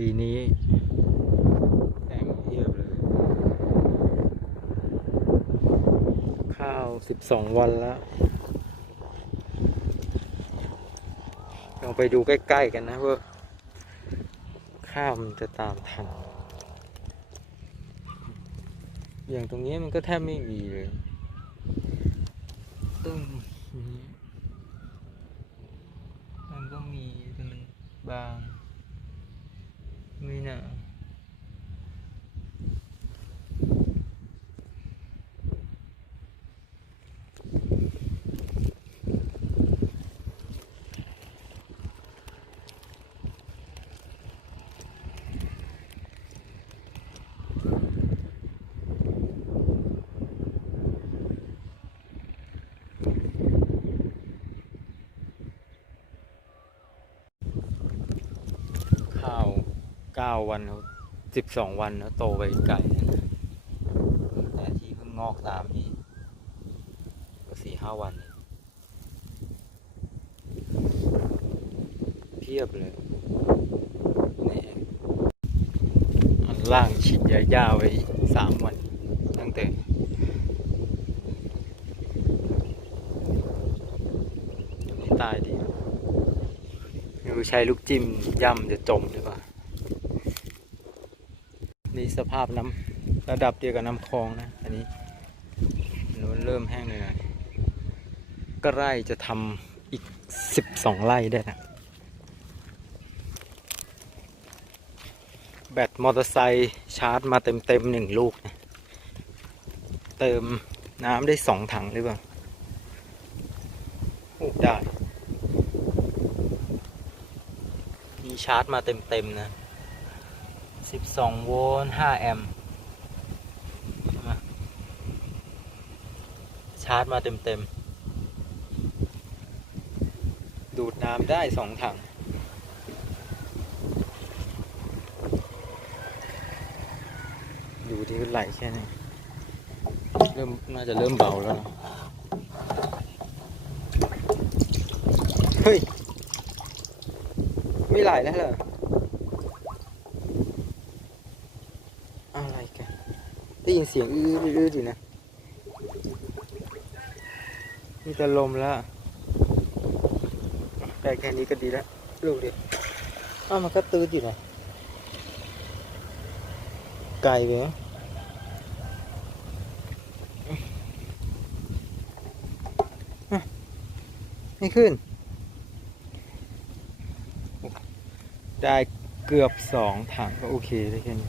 ปีนี้แข่งเทียบเลย ข้าวสิบสองวันแล้วลองไปดูใกล้ ๆ กันนะว่าข้าวมันจะตามทัน อย่างตรงนี้มันก็แทบไม่มีเลยตึ้งมันก็มีแต่มันบาง ไม่น่าข้าว เก้าวันสิบสองวันแล้วโตไปไก่แต่ที่เพิ่งงอกตามนี้ก็สี่ห้าวันเองเพียบเลยนี่อันล่างฉีดยาย่าไว้สามวัน ตั้งแต่ไม่ตายดีไม่รู้ใช้ลูกจิ้มย่ำจะจมหรือเปล่า นี่สภาพน้ำระดับเดียวกับน้ำคลองนะ อันนี้นู้นเริ่มแห้งเลยนะก็ไร่จะทำอีกสิบสองไร่ได้นะ แบตมอเตอร์ไซค์ชาร์จมาเต็มเต็มๆหนึ่งลูกนะเติมน้ำได้สองถังหรือเปล่าโอ้ได้ มีชาร์จมาเต็มเต็มๆนะ 12 โวลต์ 5 แอมป์ชาร์จมาเต็มๆ ดูดน้ำได้สองถังดูที่ไหลแค่นี้ เริ่มน่าจะเริ่มเบาแล้ว เฮ้ย ไม่ไหลแล้วเหรอ อะไรกัน ได้ยินเสียงอื้ออื้ออยู่นะนี่จะลมแล้วได้แค่นี้ก็ดีแล้วลูกเดียวอ้าวมันก็ตื้ออยู่นะไกลไปไหมอะไม่ขึ้น ได้เกือบสองถังก็โอเคได้แค่นี้